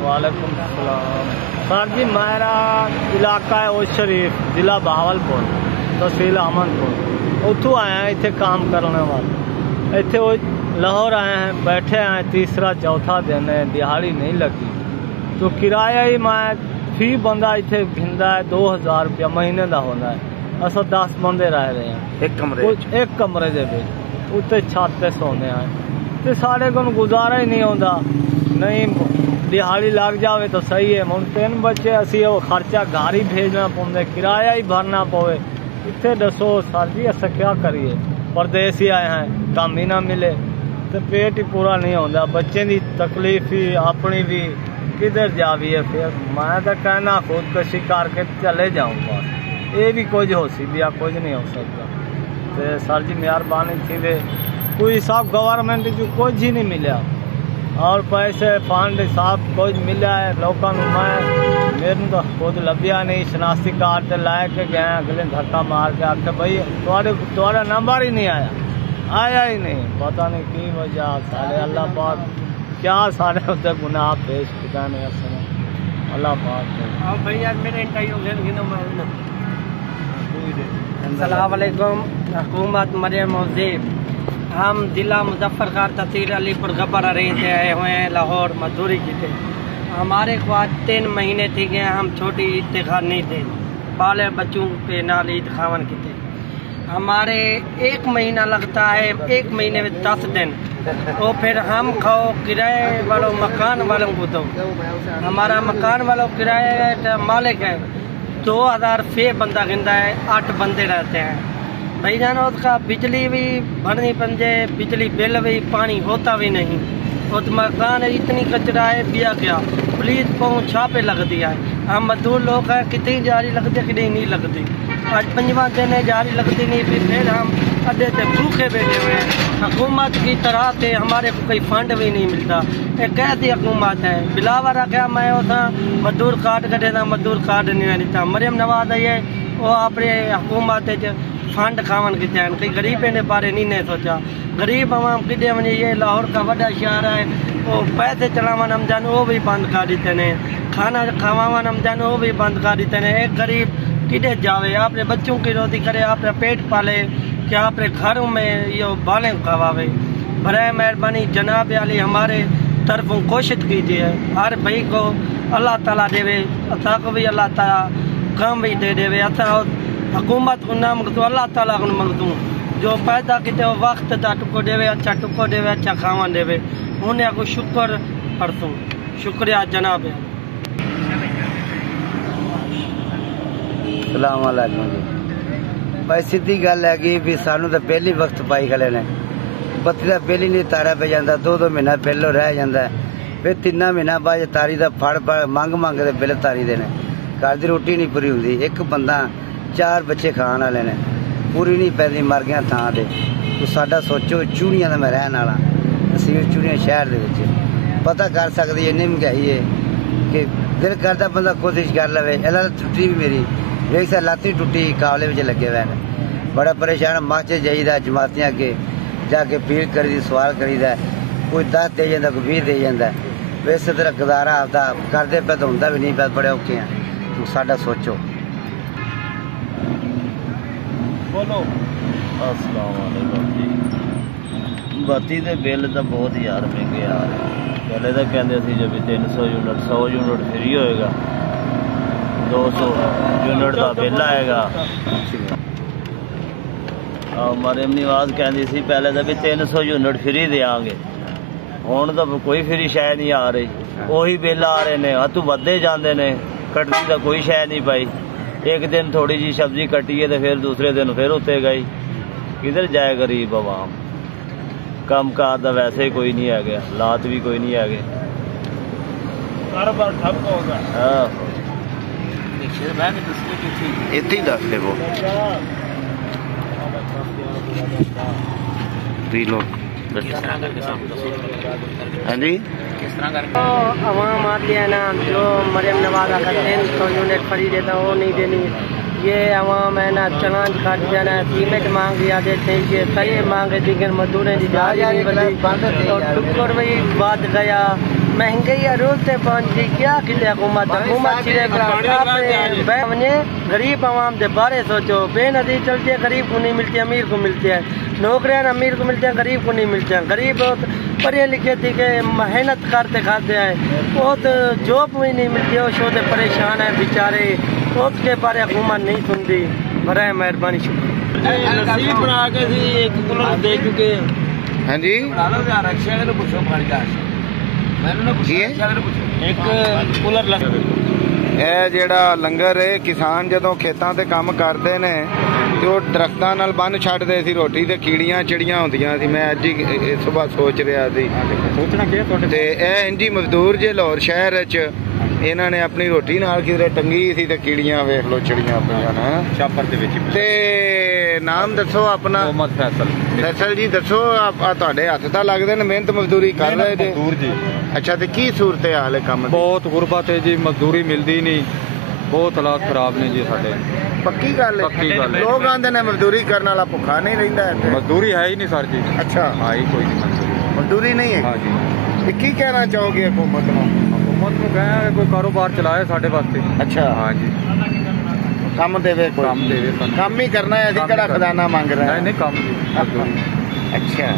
वालेकुम सलाम। सर जी मेरा इलाका है ओश शरीफ, जिला बहावलपुर, तहसील अहमदपुर। उतों आए हैं इतने काम करने वाले, इतने लाहौर आए हैं, बैठे हैं, तीसरा चौथा दिन है, दिहाड़ी नहीं लगी तो किराया ही मैं फी बंदा इतने भिंदा है 2000 रुपया महीने का होता है। अस 10 बंदे रह रहे हैं एक कमरे दे विच, उत्ते छत ते सोने हैं तो साढ़े को गुजारा ही नहीं होता। नहीं दिहाड़ी लग जाए तो सही है, हम 3 बच्चे असी वो खर्चा घर ही भेजना पौंदे, किराया ही भरना पवे। इतने दसो सर जी अस क्या करिए, परदेस ही आए हैं, काम ही ना मिले तो पेट ही पूरा नहीं होता, बच्चे की तकलीफ ही अपनी भी किधर जाविए। फिर मैं तो कहना खुदकशी करके चले जाऊँगा, ये भी कुछ हो सी भी कुछ नहीं हो सकता। तो सर जी मेहरबानी थी दे, कोई सब गवर्नमेंट जो कुछ ही नहीं मिला और पैसे फंड सब कुछ मिला है लोगों को। मैं मेरे तो खुद लभ्या नहीं, शनाख्ती कार्ड से लै के गए, अगले धक्का मार के आके भाई तुम्हारा नंबर ही नहीं आया ही नहीं, पता नहीं की वजह। सारे अल्लाह पाक क्या सारे उधर गुनाह पेश खुदा ने अल्लाह पाक। भैया मेरे अस्सलाम वालेकुम। हुकूमत मरियम मौज़ीब, हम जिला मुजफ्फरनगर तहसील अलीपुर गब्बर रेंज से आए हुए हैं, लाहौर मजदूरी की थे। हमारे को आज 3 महीने थी गए, हम छोटी ईद त्योहार नहीं थे, बाले बच्चों के नाल ईद खावन की थे। हमारे 1 महीना लगता है, 1 महीने में 10 दिन, तो फिर हम खाओ किराए वालों मकान वालों को दो। हमारा मकान वालों किराए का मालिक है, 2000 फे बंदा गिनता है, 8 बंदे रहते हैं भाई जान। उसका बिजली भी भरनी पंजे, बिजली बिल भी, पानी होता भी नहीं। उस मकान इतनी कचरा है बिया क्या, पुलिस को छापे लग दिया है। हम मजदूर लोग हैं, कितनी जारी लगती है कितनी नहीं लगती। आज 5वां दिन है जारी लगती नहीं, फिर हम अड्डे से भूखे बैठे हुए हैं। हुकूमत की तरह से हमारे को कोई फंड भी नहीं मिलता, एक कैसी हुकूमत है। बिलावा रखा मैं उसा मजदूर कार्ड कटे था, मजदूर कार्ड नहीं मिलता। मरियम नवाज है वो अपने हुकूमत फंड खावन की चैन, कई गरीब ने बारे नहीं सोचा। गरीब आवाम किडे वने, ये लाहौर का बड़ा शहर है, वो पैसे चलावन हम जान वो भी बंद कर देते ने, खाना खावावन हम जान वो भी बंद कर देते ने। एक गरीब किडे जावे, अपने बच्चों की रोटी करे, अपने पेट पाले, क्या अपने घरों में ये बालें खवावे। बराए मेहरबानी जनाब अली हमारे तरफों कोशिश कीजिए, हर भाई को अल्लाह ताला देवे, असा को भी अल्लाह ताला काम भी दे देवे। असा हुकूमत को ना मंगतू, अल्लाह ताला को मंगतू, जो पैदा किते वक्त का टुको देवे, अच्छा टुको देवे, अच्छा खावा देवे, उन्हें को शुक्र करतू। शुक्रिया जनाब। सलाम वालेकुम जी। भाई सीधी गल है कि भी सानू तो पहली वक्त पाई खड़े ने, बत्ती का बिल ही नहीं तारा पे जाता, 2-2 महीना बिल रह जाता है, फिर 3 महीना बाद तारी का फड़ मंग के बिल तारी देने, घर की रोटी नहीं पूरी होंगी। एक बंदा 4 बच्चे खाण वाले ने, पूरी नहीं पैदी, मर गया थां ते। तो साडा सोचो, चूड़ियां का मैं रहन वाला, तहसील चूड़ियां शहर दे विच पता कर सकदी इन्नी महंगाई है कि दिल करता बंदा कोशिश कर लवे। इला टुट्टी भी मेरी एक साल लाती टुट्टी, कावले में लगे हुए हैं, बड़ा परेशान। मस्जिद जाइदा, जमातियां अगे जाके पील करी, सवाल करीदा, कोई 10 दे जाता, कोई 20 दे जाता। इस तरह गुजारा आपदा करते पे तो होंदा भी नहीं पे, बड़े औखे हैं। तो साडा सोचो। बोलो। अस्सलाम वालेकुम जी। बत्ती के बिल तो बहुत यार महंगे आ रहे। पहले तो कहते थे जब 300 यूनिट 100 यूनिट फ्री होएगा, 200 यूनिट का बिल आएगा। मरियम नवाज कहती सी पहले तो भी 300 यूनिट फ्री देंगे, हुण तो कोई फ्री शह नहीं आ रही, वही बिल आ रहे हैं, तू वधे जाते ने, कटनी तो कोई शह नहीं पाई। एक दिन थोड़ी जी सब्जी कटी है तो फिर दूसरे दिन फिर उत्ते गई, किधर जाए गरीब आवाम। कम कार तो वैसे ही कोई नहीं है, हालात भी कोई नहीं है, कारोबार ठप होगा। इतनी दस देखो हाँ जी। आवाम आती है ना, जो मरियम नवाज का 300 यूनिट फ्री देता वो नहीं देनी। ये आवाम है ना, चलान काट जाना, सीमेंट मांग दिया देते, ये सही मांगे, लेकिन मजदूरें की जारी नहीं बनी, तो टुक्कर भी बात गया, महंगाई रोज से पहुंच गई क्या किले हुकूमत गरीब आवाम के बारे सोचो। बेनजीर चलती है, गरीब को नहीं मिलती, अमीर को मिलती है। नौकरियां अमीर को मिलती हैं, गरीब को नहीं मिलती हैं। गरीब पढ़े लिखे थी के मेहनत करते खाते हैं, बहुत जॉब भी नहीं मिलती है, शोधे परेशान है बेचारे। उसके बारे हुकूमत नहीं सुनती। बड़ा मेहरबानी, शुक्रिया। नसीब बना के एक कूलर दे चुके हाँ जी एक कूलर ਇਹ ਜਿਹੜਾ ਲੰਗਰ ਹੈ ਕਿਸਾਨ ਜਦੋਂ ਖੇਤਾਂ ਤੇ ਕੰਮ ਕਰਦੇ ਨੇ ਤੇ ਉਹ ਦਰਖਤਾਂ ਨਾਲ ਬੰਨ ਛੱਡਦੇ ਸੀ ਰੋਟੀ ਤੇ ਕੀੜੀਆਂ ਚਿੜੀਆਂ ਹੁੰਦੀਆਂ ਸੀ। ਮੈਂ ਅੱਜ ਹੀ ਸਵੇਰ ਸੋਚ ਰਿਹਾ ਸੀ ਸੋਚਣਾ ਕੀ ਤੁਹਾਡੇ ਤੇ ਇਹ ਇੰਜੀ ਮਜ਼ਦੂਰ ਜੇ ਲਾਹੌਰ ਸ਼ਹਿਰ 'ਚ ਇਹਨਾਂ ਨੇ ਆਪਣੀ ਰੋਟੀ ਨਾਲ ਕਿਧਰੇ ਟੰਗੀ ਸੀ ਤੇ ਕੀੜੀਆਂ ਵੇਖ ਲੋ ਚਿੜੀਆਂ ਪਈਆਂ ਨੇ ਛਾਪਰ ਦੇ ਵਿੱਚ। ਤੇ ਨਾਮ ਦੱਸੋ ਆਪਣਾ? ਮੁਹੰਮਦ ਫੈਸਲ। ਫੈਸਲ ਜੀ ਦੱਸੋ, ਆ ਤੁਹਾਡੇ ਹੱਥ ਤਾਂ ਲੱਗਦੇ ਨੇ, ਮਿਹਨਤ ਮਜ਼ਦੂਰੀ ਕਰ ਰਹੇ ਜੇ? ਮਜ਼ਦੂਰ ਜੀ। ਅੱਛਾ, ਤੇ ਕੀ ਸੂਰਤ ਹਾਲ ਹੈ ਕੰਮ ਦੀ? ਬਹੁਤ ਗੁਰਬਤ ਹੈ ਜੀ, ਮਜ਼ਦੂਰੀ ਮਿਲਦੀ ਨਹੀਂ, ਬਹੁਤ ਹਾਲਾਤ ਖਰਾਬ ਨੇ ਜੀ ਸਾਡੇ। ਪੱਕੀ ਗੱਲ ਹੈ? ਪੱਕੀ ਗੱਲ ਹੈ। ਲੋਕ ਆਂਦੇ ਨੇ ਮਜ਼ਦੂਰੀ ਕਰਨ ਵਾਲਾ ਭੁੱਖਾ ਨਹੀਂ ਰਹਿੰਦਾ ਇੱਥੇ। ਮਜ਼ਦੂਰੀ ਹੈ ਹੀ ਨਹੀਂ ਸਰ ਜੀ। ਅੱਛਾ, ਹਾਂ ਹੀ ਕੋਈ ਨਹੀਂ ਮਜ਼ਦੂਰੀ ਨਹੀਂ ਹੈ। ਹਾਂ ਜੀ। ਤੇ ਕੀ ਕਹਿਣਾ ਚਾਹੋਗੇ ਹਕੂਮਤ ਨੂੰ? ਹਕੂਮਤ ਨੂੰ ਕਹਾਂ ਕੋਈ ਕਾਰੋਬਾਰ ਚਲਾਏ ਸਾਡੇ ਵਾਸਤੇ। ਅੱਛਾ, ਹਾਂ ਜੀ, ਕੰਮ ਦੇਵੇ, ਕੋਈ ਕੰਮ ਦੇਵੇ ਸਾਨੂੰ। ਕੰਮ ਹੀ ਕਰਨਾ ਹੈ, ਅਸੀਂ ਕਿਹੜਾ ਖਜ਼ਾਨਾ ਮੰਗ ਰਹੇ ਹਾਂ। ਨਹੀਂ ਕੰਮ ਜੀ। ਅੱਛਾ।